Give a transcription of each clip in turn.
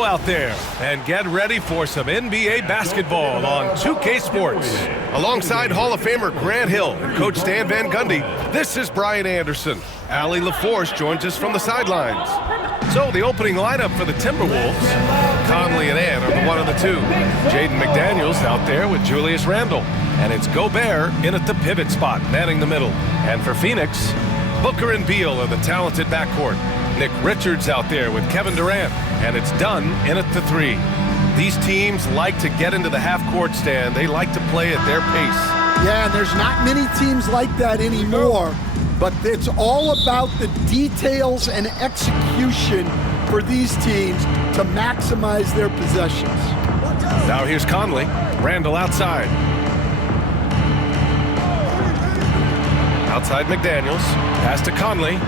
Out there and get ready for some NBA basketball on 2K Sports. Alongside Hall of Famer Grant Hill and Coach Stan Van Gundy, this is Brian Anderson. Allie LaForce joins us from the sidelines. So the opening lineup for the Timberwolves, Conley and Ann are the one and the two. Jaden McDaniels out there with Julius Randle. And it's Gobert in at the pivot spot, manning the middle. And for Phoenix, Booker and Beal are the talented backcourt. Nick Richards out there with Kevin Durant. And it's done in at the three. These teams like to get into the half-court stand. They like to play at their pace. Yeah, and there's not many teams like that anymore. But it's all about the details and execution for these teams to maximize their possessions. Now here's Conley. Randle outside. Outside McDaniels. Pass to Conley.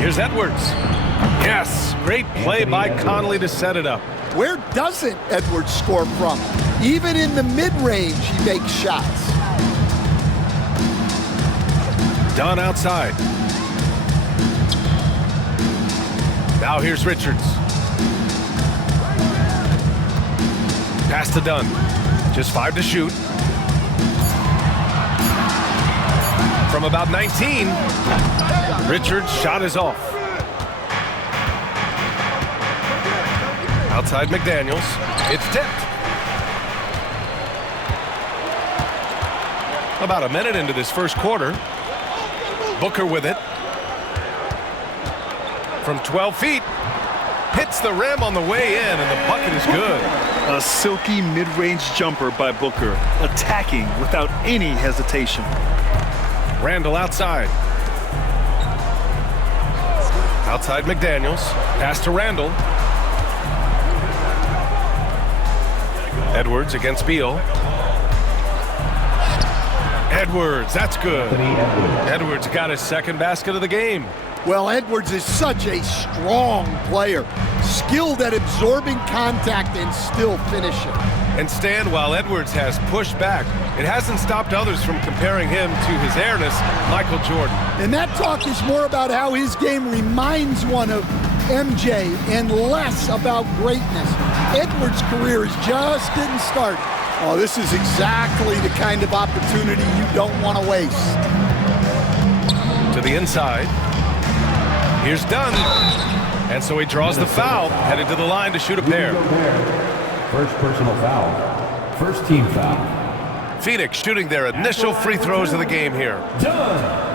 Here's Edwards. Yes, great play by Conley to set it up. Where doesn't Edwards score from? Even in the mid-range, he makes shots. Dunn outside. Now here's Richards. Pass to Dunn. Just 5 to shoot. From about 19, Richards' shot is off. Outside McDaniels. It's tipped. About a minute into this first quarter. Booker with it. From 12 feet. Hits the rim on the way in, and the bucket is good. A silky mid-range jumper by Booker. Attacking without any hesitation. Randle outside. Outside McDaniels. Pass to Randle. Edwards against Beal. Edwards, that's good. Edwards got his second basket of the game. Well, Edwards is such a strong player. Skilled at absorbing contact and still finishing. And Stan, while Edwards has pushed back, it hasn't stopped others from comparing him to his airness, Michael Jordan. And that talk is more about how his game reminds one of MJ and less about greatness. Edwards' career is just getting started. Oh, this is exactly the kind of opportunity you don't want to waste. To the inside. Here's Dunn. And so he draws the foul, headed to the line to shoot a pair. First personal foul. First team foul. Phoenix shooting their initial free throws of the game here. Done.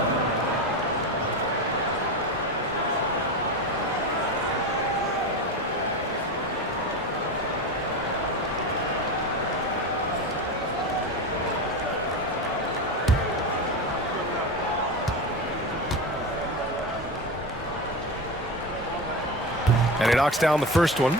And he knocks down the first one.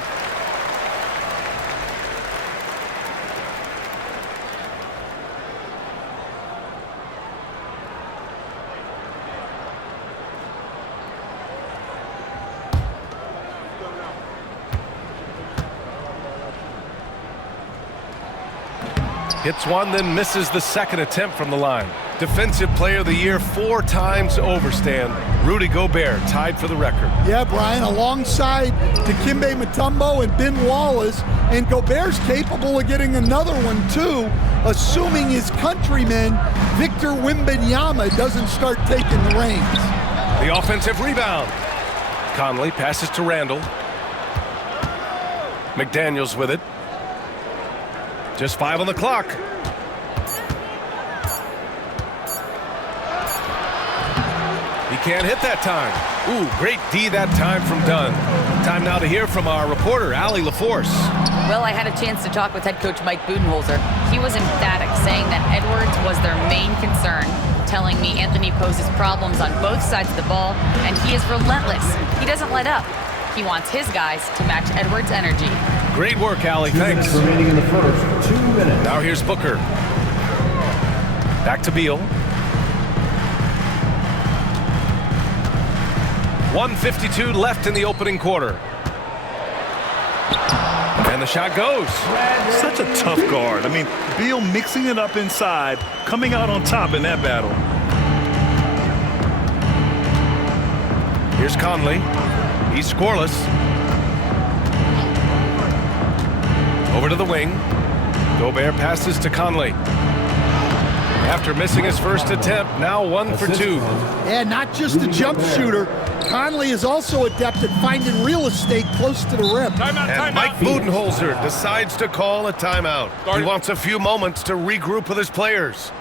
Hits one, then misses the second attempt from the line. Defensive Player of the Year 4 times over, Stan. Rudy Gobert tied for the record. Yeah, Brian, alongside Dikembe Mutombo and Ben Wallace, and Gobert's capable of getting another one too, assuming his countryman Victor Wembanyama doesn't start taking the reins. The offensive rebound. Conley passes to Randle. McDaniels with it. Just 5 on the clock. He can't hit that time. Ooh, great D that time from Dunn. Time now to hear from our reporter, Allie LaForce. Well, I had a chance to talk with head coach Mike Budenholzer. He was emphatic, saying that Edwards was their main concern, telling me Anthony poses problems on both sides of the ball, and he is relentless. He doesn't let up. He wants his guys to match Edwards' energy. Great work, Allie. Thanks. 2 minutes remaining in the first. 2 minutes. Now here's Booker. Back to Beal. 1:52 left in the opening quarter. And the shot goes. Such a tough guard. I mean, Beal mixing it up inside, coming out on top in that battle. Here's Conley. He's scoreless. Over to the wing. Gobert passes to Conley. After missing his first attempt, now 1 for 2. Yeah, not just a jump shooter. Conley is also adept at finding real estate close to the rim. And Mike Budenholzer decides to call a timeout. He wants a few moments to regroup with his players.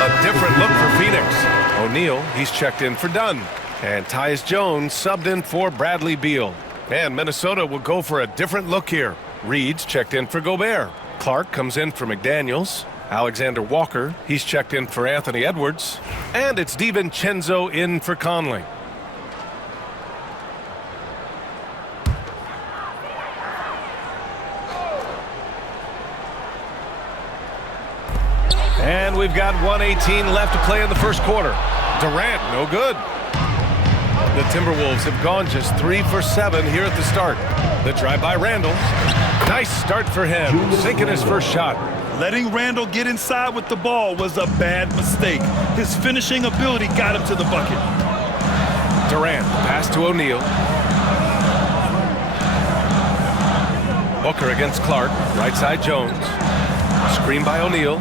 A different look for Phoenix. O'Neal, he's checked in for Dunn. And Tyus Jones subbed in for Bradley Beal. And Minnesota will go for a different look here. Reed's checked in for Gobert. Clark comes in for McDaniels. Alexander Walker, he's checked in for Anthony Edwards. And it's DiVincenzo in for Conley. And we've got 1:18 left to play in the first quarter. Durant, no good. The Timberwolves have gone just 3 for 7 here at the start. The drive by Randall. Nice start for him, sinking his first shot. Letting Randall get inside with the ball was a bad mistake. His finishing ability got him to the bucket. Durant, pass to O'Neal. Booker against Clark, right side Jones. Screen by O'Neal.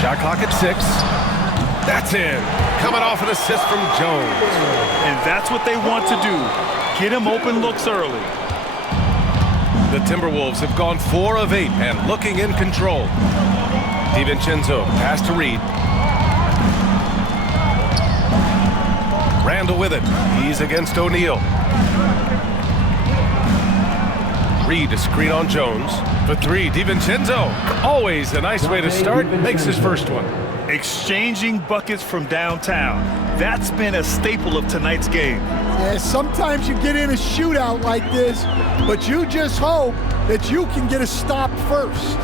Shot clock at 6. That's in. Coming off an assist from Jones. And that's what they want to do. Get him open looks early. The Timberwolves have gone 4 of 8 and looking in control. DiVincenzo, pass to Reed. Randall with it. He's against O'Neal. Reed, a screen on Jones. For 3, DiVincenzo. Always a nice way to start. Makes his first one. Exchanging buckets from downtown. That's been a staple of tonight's game. Yeah, sometimes you get in a shootout like this, but you just hope that you can get a stop first.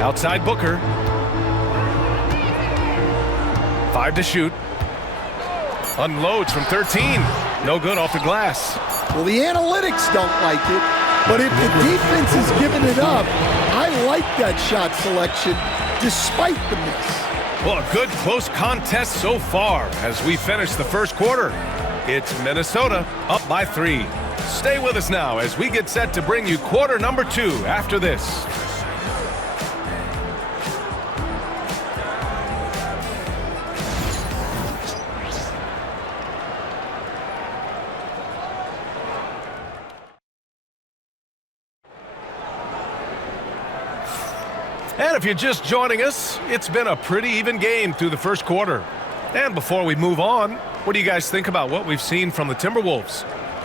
Outside Booker. 5 to shoot. Unloads from 13. No good off the glass. Well, the analytics don't like it, but if the defense is giving it up, I like that shot selection despite the miss. Well, a good close contest so far as we finish the first quarter. It's Minnesota up by 3. Stay with us now as we get set to bring you quarter number 2 after this. And if you're just joining us, it's been a pretty even game through the first quarter. And before we move on, what do you guys think about what we've seen from the Timberwolves?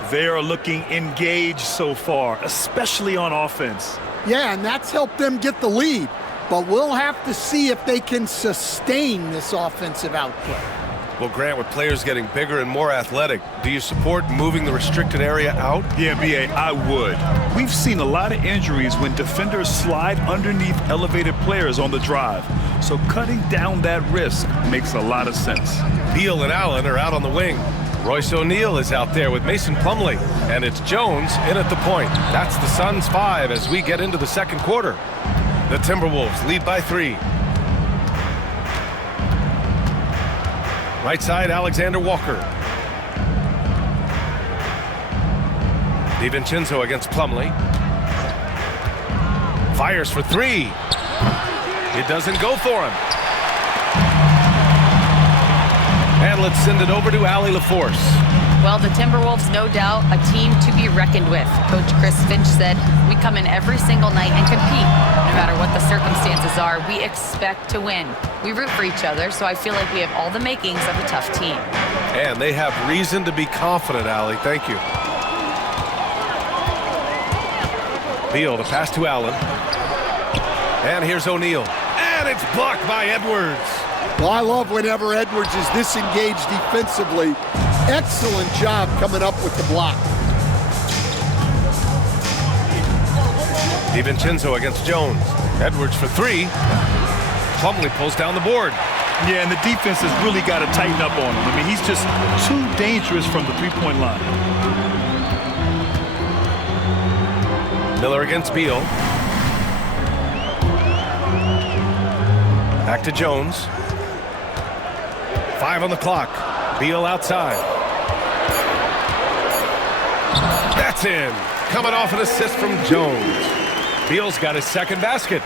They are looking engaged so far, especially on offense. Yeah, and that's helped them get the lead. But we'll have to see if they can sustain this offensive output. Well, Grant, with players getting bigger and more athletic, do you support moving the restricted area out? Yeah, B.A., I would. We've seen a lot of injuries when defenders slide underneath elevated players on the drive. So cutting down that risk makes a lot of sense. Beal and Allen are out on the wing. Royce O'Neal is out there with Mason Plumlee, and it's Jones in at the point. That's the Suns' 5 as we get into the second quarter. The Timberwolves lead by 3. Right side, Alexander Walker. DiVincenzo against Plumlee. Fires for 3. It doesn't go for him. And let's send it over to Allie LaForce. Well, the Timberwolves, no doubt, a team to be reckoned with. Coach Chris Finch said, we come in every single night and compete. No matter what the circumstances are, we expect to win. We root for each other, so I feel like we have all the makings of a tough team. And they have reason to be confident, Allie. Thank you. Beal, the pass to Allen. And here's O'Neal. And it's blocked by Edwards. Well, I love whenever Edwards is this engaged defensively. Excellent job coming up with the block. DiVincenzo against Jones. Edwards for 3. Plumlee pulls down the board. Yeah, and the defense has really got to tighten up on him. I mean, he's just too dangerous from the three-point line. Miller against Beal. Back to Jones. 5 on the clock. Beal outside. That's in. Coming off an assist from Jones. Beal's got his second basket.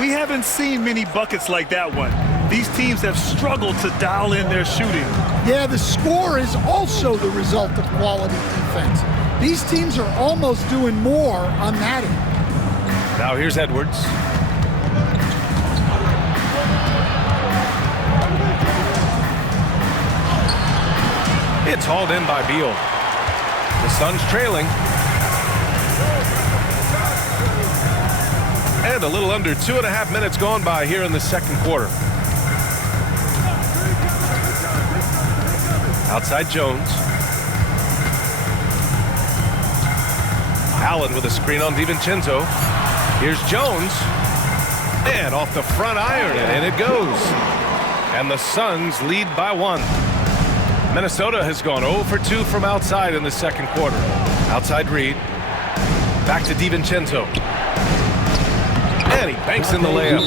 We haven't seen many buckets like that one. These teams have struggled to dial in their shooting. Yeah, the score is also the result of quality defense. These teams are almost doing more on that end. Now here's Edwards. It's hauled in by Beal. The Suns trailing. And a little under 2.5 minutes gone by here in the second quarter. Outside Jones. Allen with a screen on DiVincenzo. Here's Jones. And off the front iron, and in it goes. And the Suns lead by 1. Minnesota has gone 0 for 2 from outside in the second quarter. Outside Reed. Back to DiVincenzo. And he banks in the layup.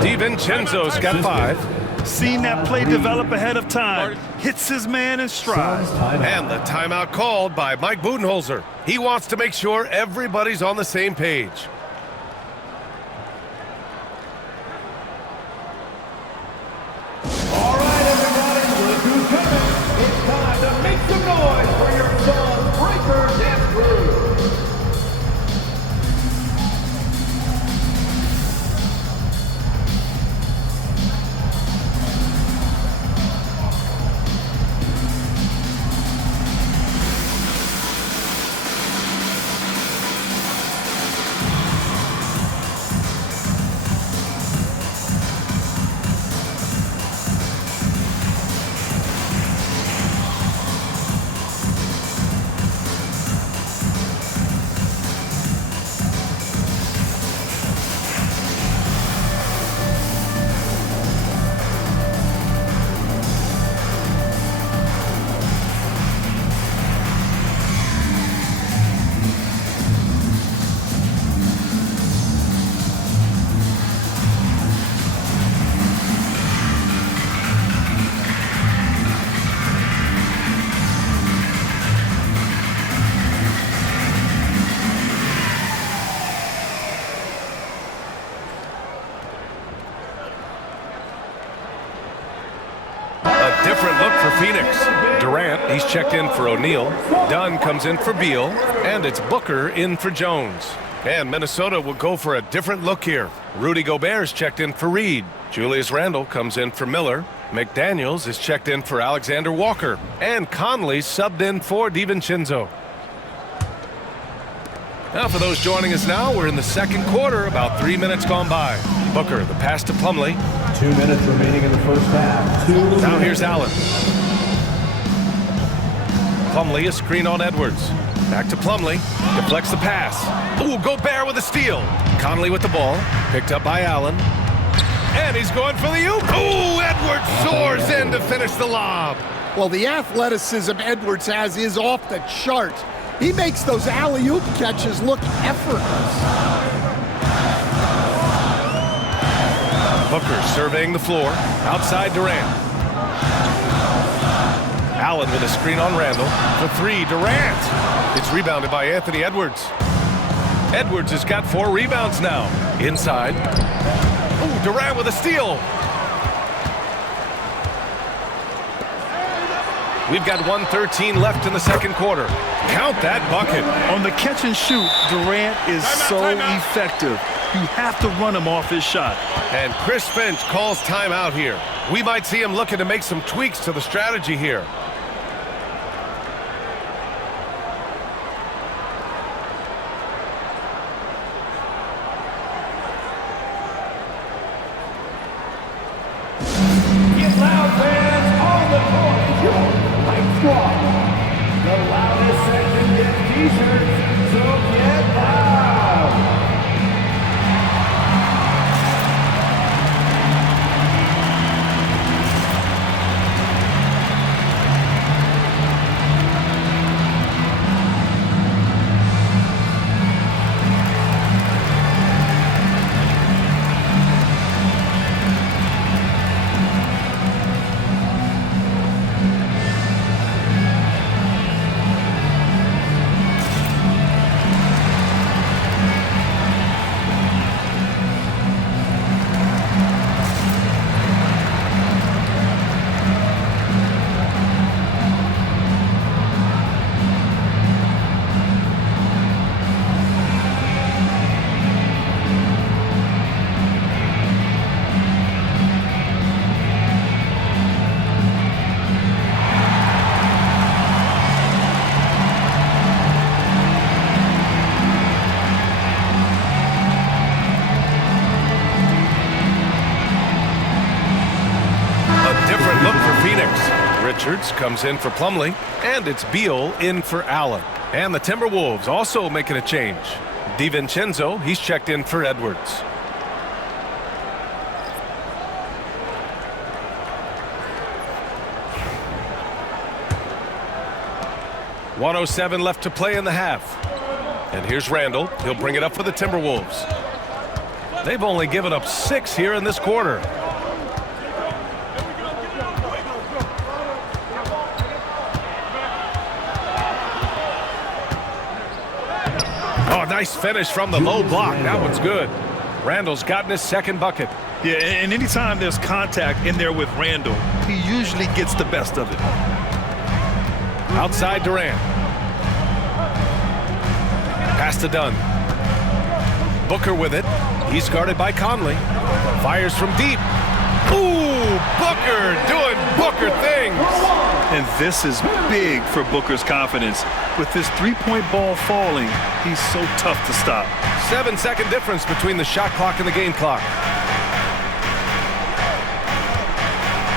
DiVincenzo's got 5. Seen that play develop ahead of time. Hits his man in stride. And the timeout called by Mike Budenholzer. He wants to make sure everybody's on the same page. All right, everybody, look who's coming. It's time to make some noise for your Suns Breaker Dance Crew. Different look for Phoenix. Durant, he's checked in for O'Neal. Dunn comes in for Beal. And it's Booker in for Jones. And Minnesota will go for a different look here. Rudy Gobert's checked in for Reed. Julius Randle comes in for Miller. McDaniels is checked in for Alexander Walker. And Conley subbed in for DiVincenzo. Now for those joining us now, we're in the second quarter, about 3 minutes gone by. Booker, the pass to Plumlee. 2 minutes remaining in the first half. Now here's Allen. Plumlee, a screen on Edwards. Back to Plumlee. Deflects the pass. Ooh, Gobert with a steal. Conley with the ball. Picked up by Allen. And he's going for the oop. Ooh, Edwards soars in to finish the lob. Well, the athleticism Edwards has is off the charts. He makes those alley-oop catches look effortless. Booker surveying the floor. Outside Durant. Allen with a screen on Randall. For three, Durant. It's rebounded by Anthony Edwards. Edwards has got 4 rebounds now. Inside. Ooh, Durant with a steal. We've got 1:13 left in the second quarter. Count that bucket. On the catch and shoot, Durant is so effective. You have to run him off his shot. And Chris Finch calls timeout here. We might see him looking to make some tweaks to the strategy here. Get loud, fans, on the court is your Hype Squad. The loudest section gets t-shirts, so get loud. Richards comes in for Plumlee, and it's Beal in for Allen. And the Timberwolves also making a change. DiVincenzo, he's checked in for Edwards. .107 left to play in the half. And here's Randall. He'll bring it up for the Timberwolves. They've only given up 6 here in this quarter. Oh, nice finish from the low block. That one's good. Randall's gotten his second bucket. Yeah, and anytime there's contact in there with Randall, he usually gets the best of it. Outside Durant. Pass to Dunn. Booker with it. He's guarded by Conley. Fires from deep. Ooh, Booker doing Booker things. And this is big for Booker's confidence. With this three-point ball falling, he's so tough to stop. 7-second difference between the shot clock and the game clock.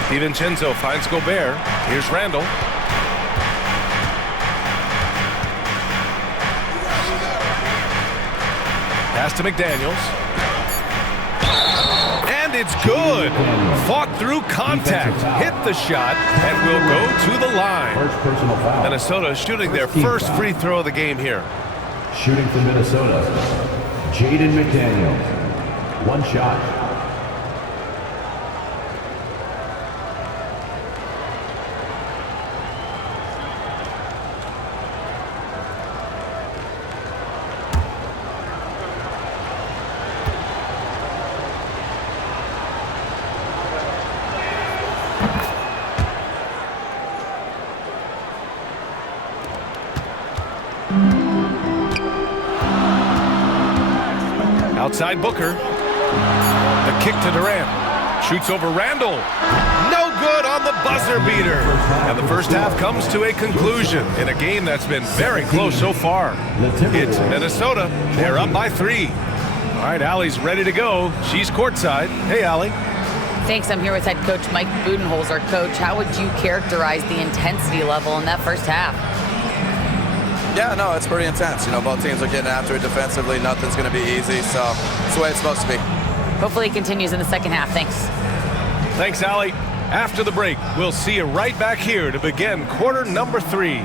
DiVincenzo finds Gobert. Here's Randall. Pass to McDaniels. And it's good. Fought through contact. Hit the shot and will go to the line. First personal foul. Minnesota shooting their first free throw of the game here. Shooting for Minnesota, Jaden McDaniels. One shot. Outside Booker. The kick to Durant. Shoots over Randall. No good on the buzzer beater. And the first half comes to a conclusion in a game that's been very close so far. It's Minnesota. They're up by 3. All right, Allie's ready to go. She's courtside. Hey, Allie. Thanks. I'm here with head coach Mike Budenholzer. Coach, how would you characterize the intensity level in that first half? Yeah, no, it's pretty intense. You know, both teams are getting after it defensively. Nothing's going to be easy, so it's the way it's supposed to be. Hopefully it continues in the second half. Thanks. Thanks, Allie. After the break, we'll see you right back here to begin quarter number 3.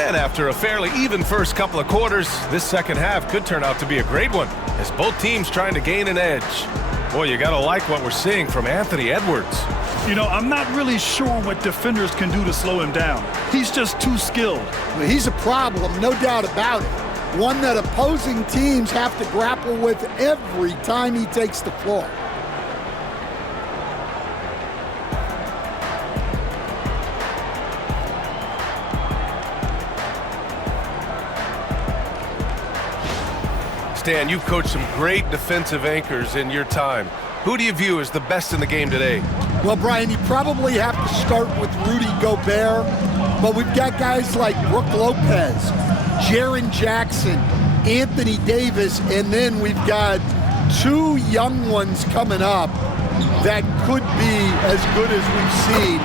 And after a fairly even first couple of quarters, this second half could turn out to be a great one as both teams trying to gain an edge. Boy, you got to like what we're seeing from Anthony Edwards. You know, I'm not really sure what defenders can do to slow him down. He's just too skilled. Well, he's a problem, no doubt about it. One that opposing teams have to grapple with every time he takes the floor. Stan, you've coached some great defensive anchors in your time. Who do you view as the best in the game today? Well, Brian, you probably have to start with Rudy Gobert, but we've got guys like Brook Lopez, Jaren Jackson, Anthony Davis, and then we've got 2 young ones coming up that could be as good as we've seen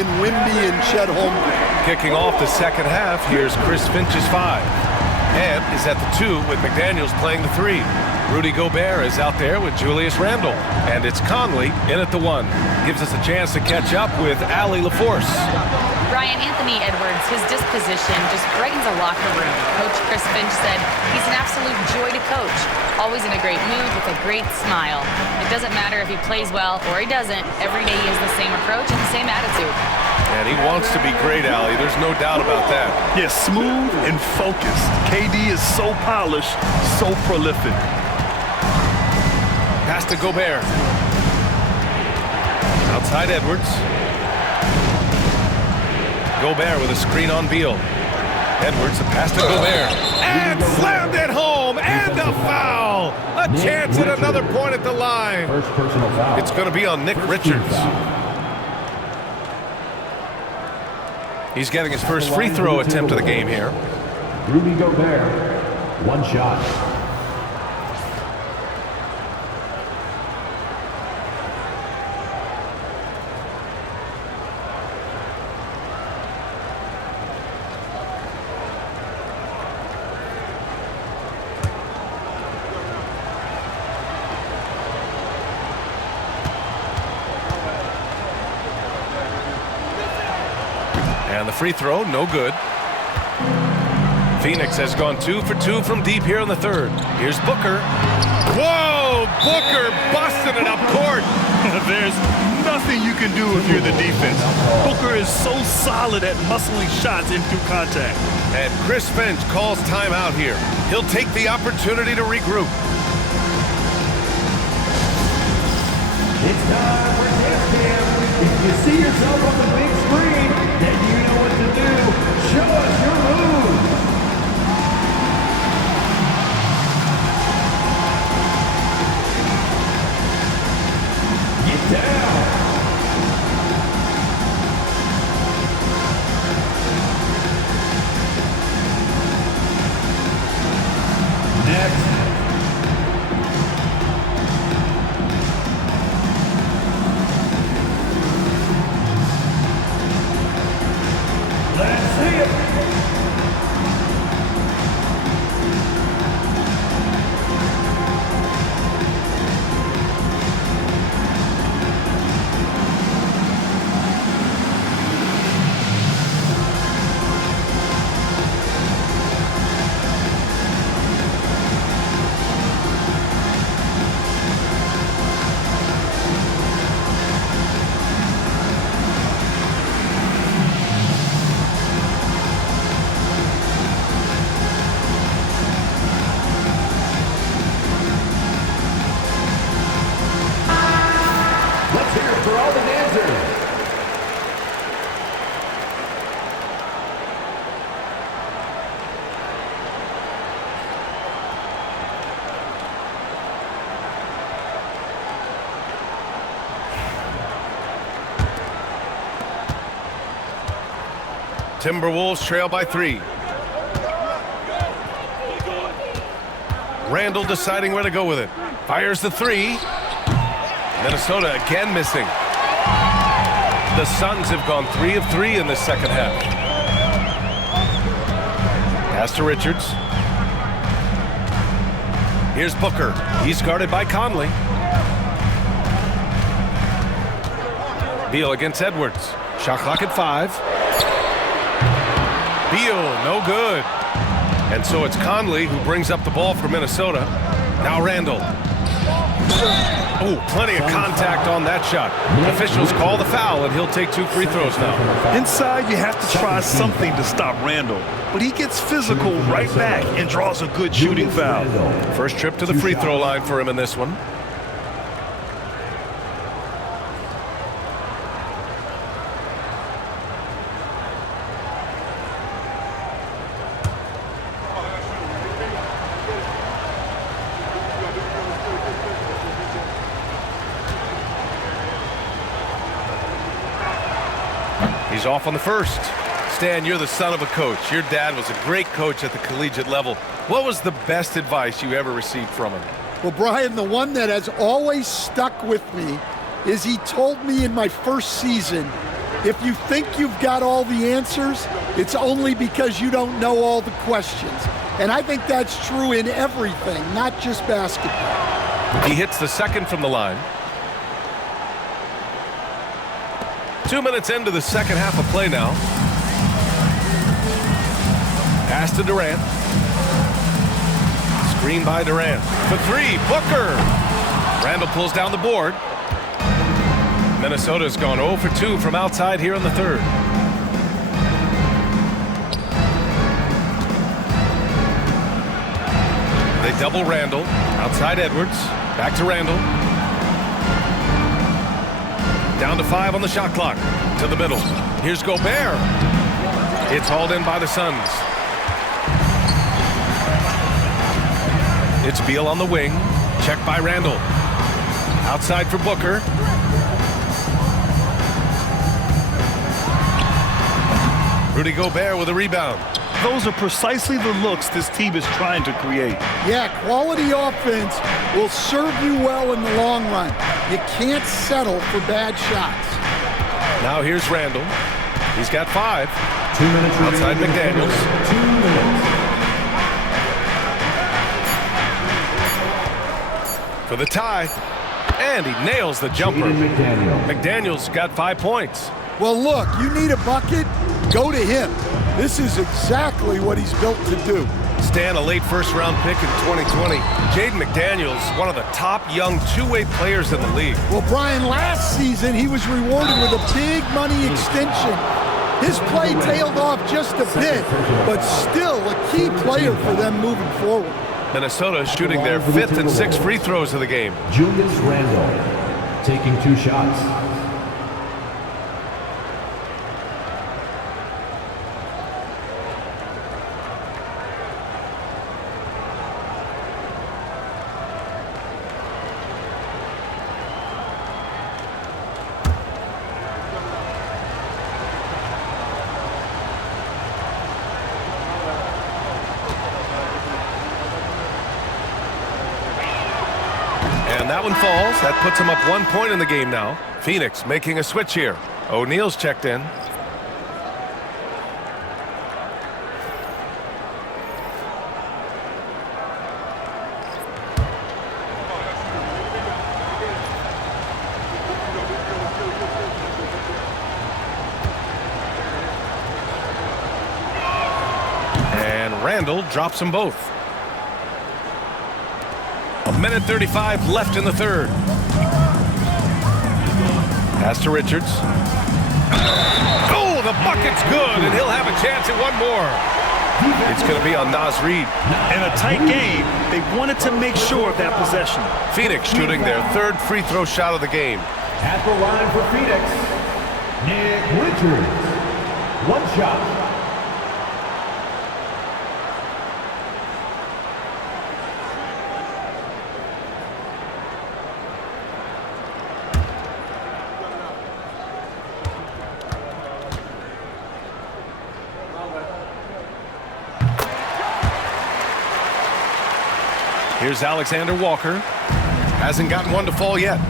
in Wimby and Chet Holmgren. Kicking off the second half, here's Chris Finch's 5. Ed is at the 2 with McDaniels playing the 3. Rudy Gobert is out there with Julius Randle. And it's Conley in at the 1. Gives us a chance to catch up with Allie LaForce. Brian, Anthony Edwards, his disposition just brightens a locker room. Coach Chris Finch said he's an absolute joy to coach. Always in a great mood with a great smile. It doesn't matter if he plays well or he doesn't. Every day he has the same approach and the same attitude. And he wants to be great, Allie. There's no doubt about that. Yes, smooth and focused. KD is so polished, so prolific. Pass to Gobert. Outside Edwards. Gobert with a screen on Beal. Edwards, the pass to Gobert. And slammed it home, and a foul. A chance at another point at the line. First personal foul. It's going to be on Nick Richards. He's getting his first free throw attempt of the game here. Rudy Gobert, 1 shot. And the free throw, no good. Phoenix has gone 2 for 2 from deep here in the 3rd. Here's Booker. Whoa! Booker busting it up court. There's nothing you can do if you're the defense. Booker is so solid at muscling shots in through contact. And Chris Finch calls timeout here. He'll take the opportunity to regroup. It's time for Dance Cam. If you see yourself on the big screen, then you know what to do. Show us your move. Get down. Next. Let's see it. Timberwolves trail by 3. Randall deciding where to go with it. Fires the 3. Minnesota again missing. The Suns have gone 3 of 3 in this second half. Pass to Richards. Here's Booker. He's guarded by Conley. Beal against Edwards. Shot clock at 5. Beal, no good. And so it's Conley who brings up the ball for Minnesota. Now Randall. Oh, plenty of contact on that shot. Officials call the foul, and he'll take 2 free throws now. Inside, you have to try something to stop Randall. But he gets physical right back and draws a good shooting foul. First trip to the free throw line for him in this one. He's off on the first. Stan, you're the son of a coach. Your dad was a great coach at the collegiate level. What was the best advice you ever received from him? Well, Brian, the one that has always stuck with me is he told me in my first season, if you think you've got all the answers, it's only because you don't know all the questions. And I think that's true in everything, not just basketball. He hits the second from the line. 2 minutes into the second half of play now. Pass to Durant. Screen by Durant. For 3, Booker. Randall pulls down the board. Minnesota's gone 0 for 2 from outside here in the third. They double Randall. Outside Edwards. Back to Randall. Down to 5 on the shot clock. To the middle. Here's Gobert. It's hauled in by the Suns. It's Beal on the wing. Checked by Randall. Outside for Booker. Rudy Gobert with a rebound. Those are precisely the looks this team is trying to create. Yeah, quality offense will serve you well in the long run. You can't settle for bad shots. Now here's Randall. He's got 5. 2 minutes Outside remaining. McDaniels. 2 minutes. For the tie. And he nails the jumper. McDaniel. McDaniels got 5 points. Well, look, you need a bucket, go to him. This is exactly what he's built to do. Stan, a late first-round pick in 2020. Jaden McDaniels, one of the top young two-way players in the league. Well, Brian, last season he was rewarded with a big money extension. His play tailed off just a bit, but still a key player for them moving forward. Minnesota shooting their 5th and 6th free throws of the game. Julius Randle taking 2 shots. And that one falls. That puts him up 1 point in the game now. Phoenix making a switch here. O'Neal's checked in. And Randall drops them both. 1:35 left in the third. Pass to Richards. Oh, the bucket's good, and he'll have a chance at one more. It's going to be on Naz Reid. In a tight game, they wanted to make sure of that possession. Phoenix shooting their 3rd free throw shot of the game. At the line for Phoenix, Nick Richards. 1 shot. Here's Alexander Walker. Hasn't gotten one to fall yet.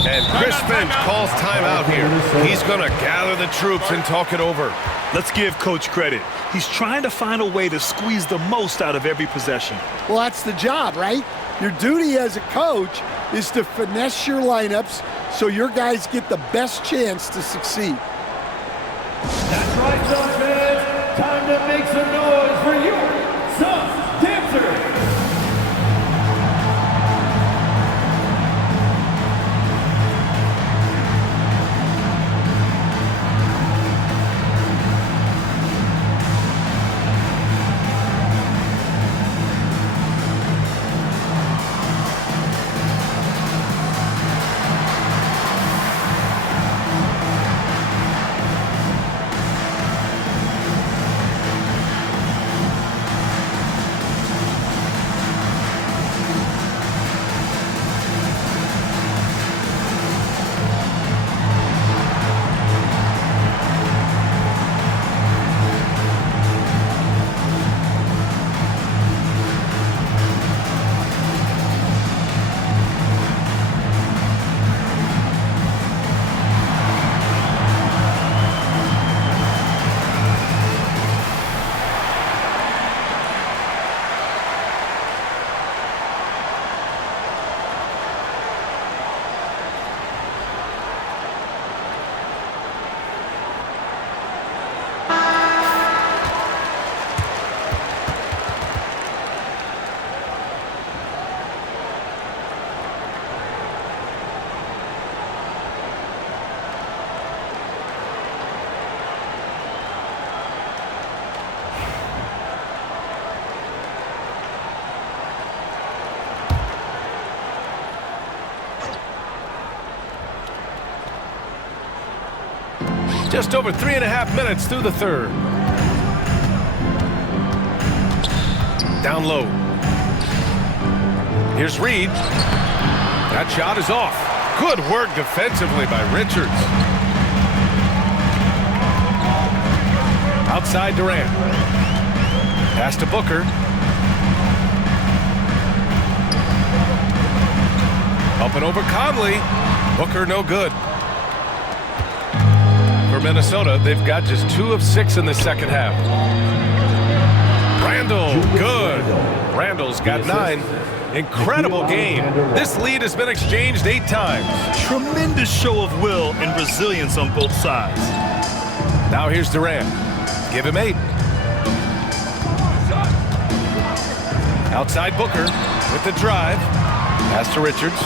And Chris Finch calls timeout here. He's going to gather the troops and talk it over. Let's give Coach credit. He's trying to find a way to squeeze the most out of every possession. Well, that's the job, right? Your duty as a coach is to finesse your lineups so your guys get the best chance to succeed. That's right, Suns fans. Time to make some noise for your Suns dancers. Just over 3.5 minutes through the third. Down low. Here's Reed. That shot is off. Good work defensively by Richards. Outside Durant. Pass to Booker. Up and over Conley. Booker no good. For Minnesota, they've got just 2 of 6 in the second half. Randall, good. Randall's got 9. Incredible game. This lead has been exchanged 8 times. Tremendous show of will and resilience on both sides. Now here's Durant. Give him 8. Outside Booker with the drive. Pass to Richards.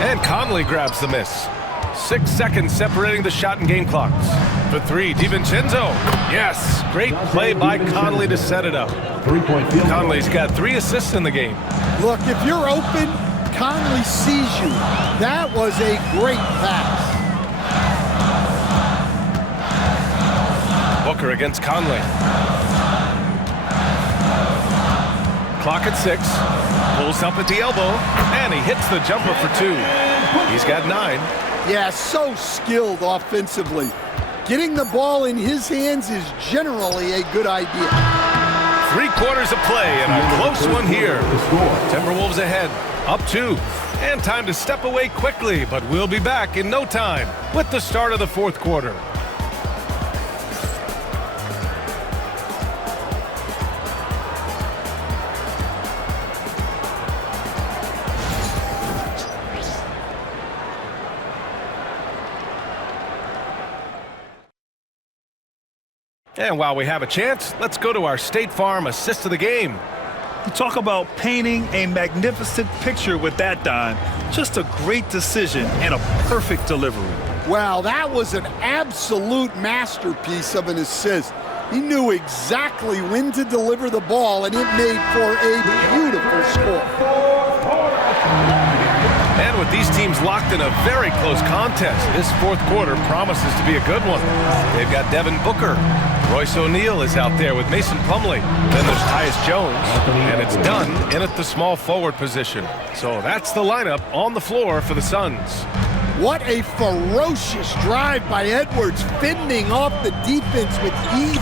And Conley grabs the miss. 6 seconds separating the shot and game clocks. For 3, DiVincenzo. Yes, great play by Conley to set it up. Conley's got 3 assists in the game. Look, if you're open, Conley sees you. That was a great pass. Booker against Conley. Clock at 6. Pulls up at the elbow, and he hits the jumper for 2. He's got 9. Yeah, so skilled offensively. Getting the ball in his hands is generally a good idea. 3 quarters of play and a close one here. Timberwolves ahead, up 2. And time to step away quickly, but we'll be back in no time with the start of the 4th quarter. And while we have a chance, let's go to our State Farm assist of the game. You talk about painting a magnificent picture with that dime. Just a great decision and a perfect delivery. Wow, that was an absolute masterpiece of an assist. He knew exactly when to deliver the ball, and it made for a beautiful score. And with these teams locked in a very close contest, this 4th quarter promises to be a good one. They've got Devin Booker. Royce O'Neal is out there with Mason Plumlee. Then there's Tyus Jones, and it's Dunn in at the small forward position. So that's the lineup on the floor for the Suns. What a ferocious drive by Edwards, fending off the defense with ease.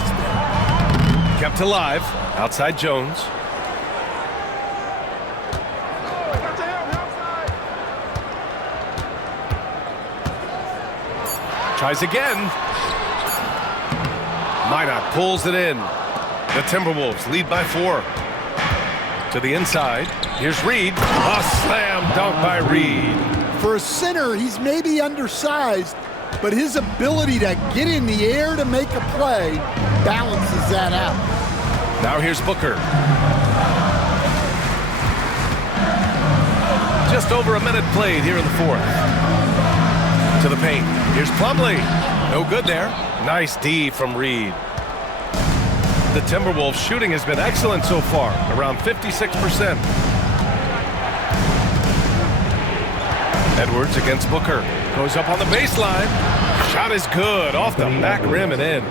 Kept alive, outside Jones. Tries again. Minot pulls it in. The Timberwolves lead by 4. To the inside. Here's Reed. A slam dunk by Reed. For a center, he's maybe undersized, but his ability to get in the air to make a play balances that out. Now here's Booker. Just over a minute played here in the 4th. To the paint. Here's Plumlee. No good there. Nice D from Reed. The Timberwolves shooting has been excellent so far, around 56%. Edwards against Booker. Goes up on the baseline. Shot is good. Off the back rim and in.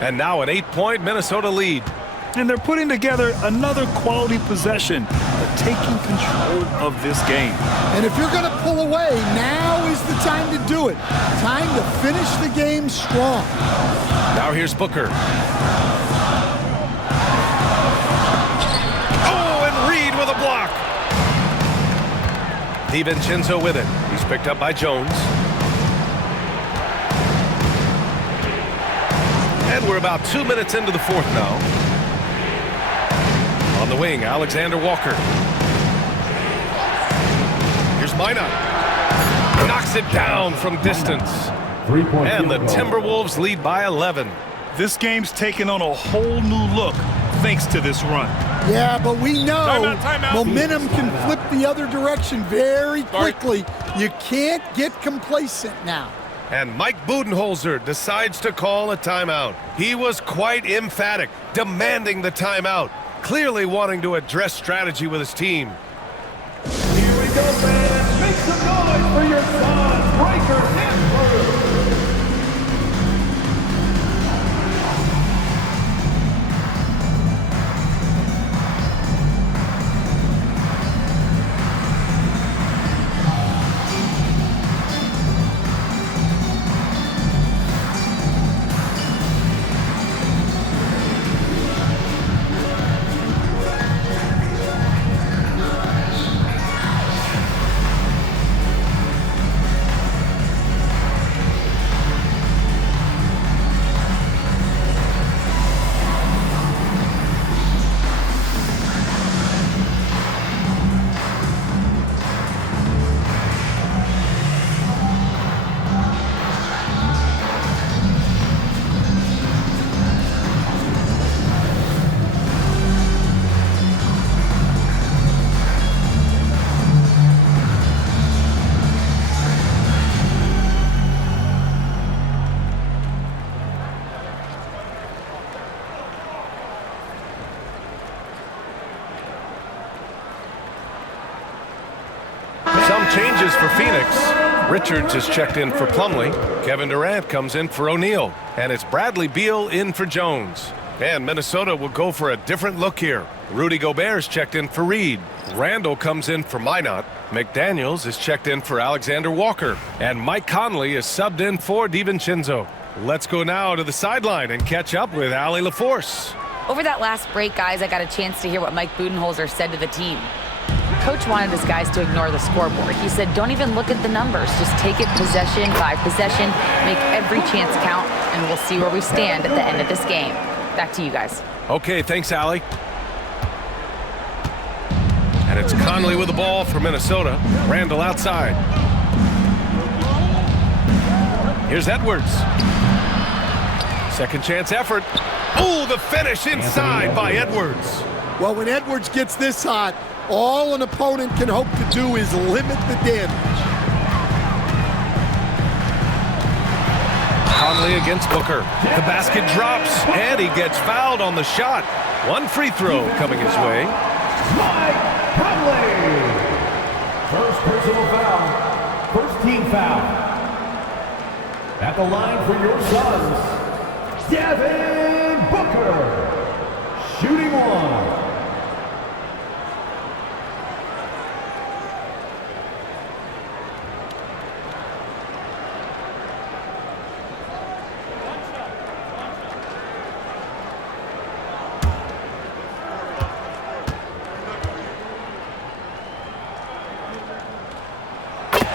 And now an 8-point Minnesota lead. And they're putting together another quality possession, taking control of this game. And if you're going to pull away, now is the time to do it. Time to finish the game strong. Now here's Booker. Oh, and Reed with a block. DiVincenzo with it. He's picked up by Jones. And we're about 2 minutes into the 4th now. On the wing, Alexander Walker. Here's Minot. Knocks it down from distance. And the Timberwolves lead by 11. This game's taken on a whole new look thanks to this run. Yeah, but we know Timeout. momentum can flip the other direction very quickly. You can't get complacent now. And Mike Budenholzer decides to call a timeout. He was quite emphatic, demanding the timeout, clearly wanting to address strategy with his team. Here we go, fans. Make some noise for your sons, Breaker and Bruce. Some changes for Phoenix. Richards is checked in for Plumlee. Kevin Durant comes in for O'Neal. And it's Bradley Beal in for Jones. And Minnesota will go for a different look here. Rudy Gobert is checked in for Reed. Randall comes in for Minot. McDaniels is checked in for Alexander Walker. And Mike Conley is subbed in for DiVincenzo. Let's go now to the sideline and catch up with Allie LaForce. Over that last break, guys, I got a chance to hear what Mike Budenholzer said to the team. Coach wanted his guys to ignore the scoreboard. He said, don't even look at the numbers. Just take it possession by possession, make every chance count, and we'll see where we stand at the end of this game. Back to you guys. Okay, thanks, Allie. And it's Conley with the ball for Minnesota. Randall outside. Here's Edwards. Second chance effort. Oh, the finish inside by Edwards. Well, when Edwards gets this hot, all an opponent can hope to do is limit the damage. Conley against Booker. The basket drops, and he gets fouled on the shot. One free throw coming his way. Mike Conley. First personal foul. First team foul. At the line for your Suns, Devin Booker. Shooting one.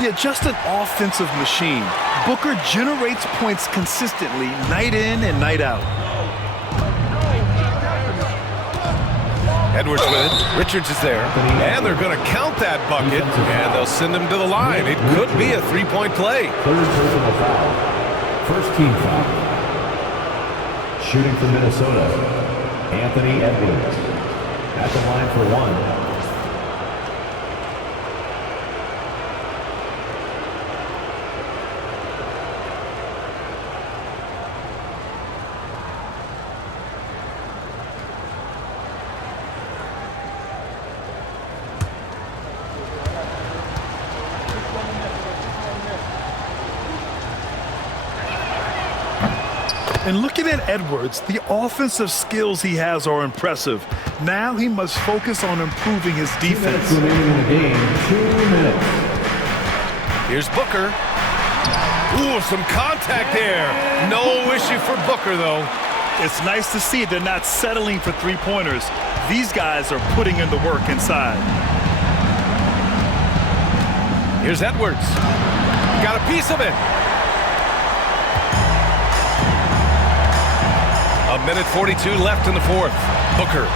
Yeah, just an offensive machine. Booker generates points consistently, night in and night out. Edwards with it. Richards is there. And they're going to count that bucket, and they'll send him to the line. It could be a three-point play. Third personal foul. First team foul. Shooting for Minnesota, Anthony Edwards. At the line for one. And looking at Edwards, the offensive skills he has are impressive. Now he must focus on improving his defense. 2 minutes remaining in the game. 2 minutes. Here's Booker. Ooh, some contact there. No issue for Booker, though. It's nice to see they're not settling for three-pointers. These guys are putting in the work inside. Here's Edwards. Got a piece of it. A minute 42 left in the fourth. Booker.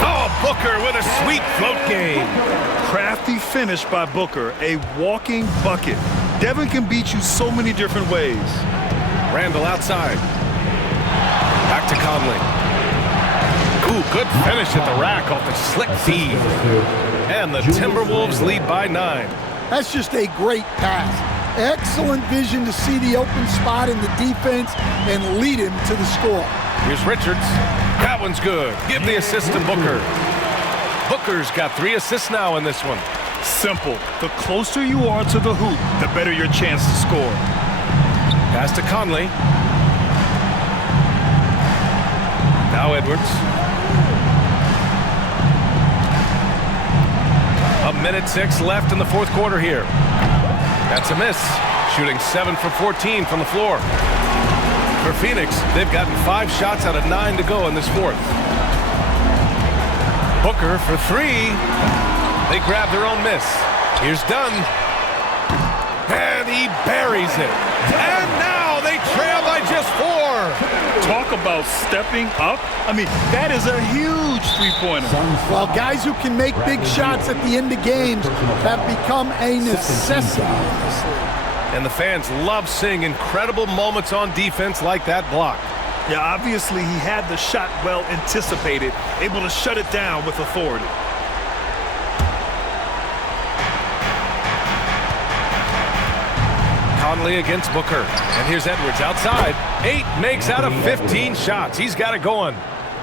Oh, Booker with a sweet float game. Crafty finish by Booker, a walking bucket. Devin can beat you so many different ways. Randall outside. Back to Conley. Ooh, good finish at the rack off the slick feed. And the Timberwolves lead by 9. That's just a great pass. Excellent vision to see the open spot in the defense and lead him to the score. Here's Richards. That one's good. Give the assist to Booker. Booker's got 3 assists now in this one. Simple. The closer you are to the hoop, the better your chance to score. Pass to Conley. Now Edwards. A minute 6 left in the fourth quarter here. That's a miss. Shooting 7 for 14 from the floor. For Phoenix, they've gotten 5 shots out of 9 to go in this fourth. Booker for 3. They grab their own miss. Here's Dunn. And he buries it. And now they trail by just 4. Talk about stepping up. I mean, that is a huge three-pointer. Well, guys who can make big shots at the end of games have become a necessity in this league. And the fans love seeing incredible moments on defense like that block. Yeah, obviously he had the shot well anticipated, able to shut it down with authority. Conley against Booker. And here's Edwards outside. 8 makes out of 15 shots. He's got it going.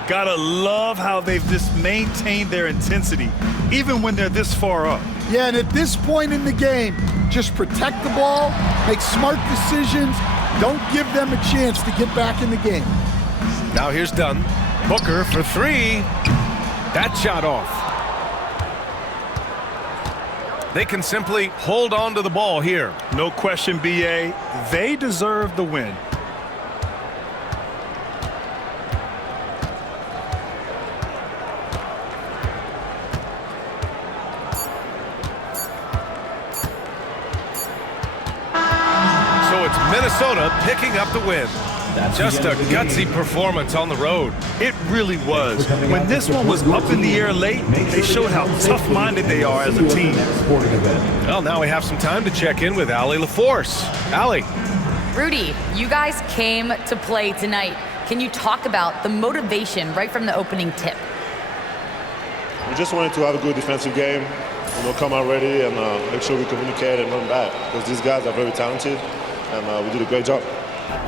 Gotta love how they've just maintained their intensity, even when they're this far up. Yeah, and at this point in the game, just protect the ball, make smart decisions, don't give them a chance to get back in the game. Now here's Dunn. Booker for 3. That shot off. They can simply hold on to the ball here. No question, B.A. They deserve the win. Minnesota picking up the win. Just a gutsy performance on the road. It really was. When this one was up in the air late, they showed how tough-minded they are as a team. Well, now we have some time to check in with Allie LaForce. Allie. Rudy, you guys came to play tonight. Can you talk about the motivation right from the opening tip? We just wanted to have a good defensive game, come out ready and make sure we communicate and run back, because these guys are very talented. And we did a great job.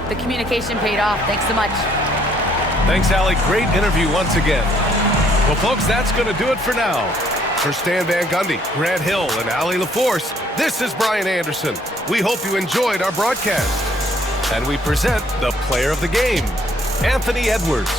The communication paid off. Thanks so much. Thanks, Allie. Great interview once again. Well, folks, that's going to do it for now. For Stan Van Gundy, Grant Hill, and Allie LaForce, this is Brian Anderson. We hope you enjoyed our broadcast. And we present the player of the game, Anthony Edwards.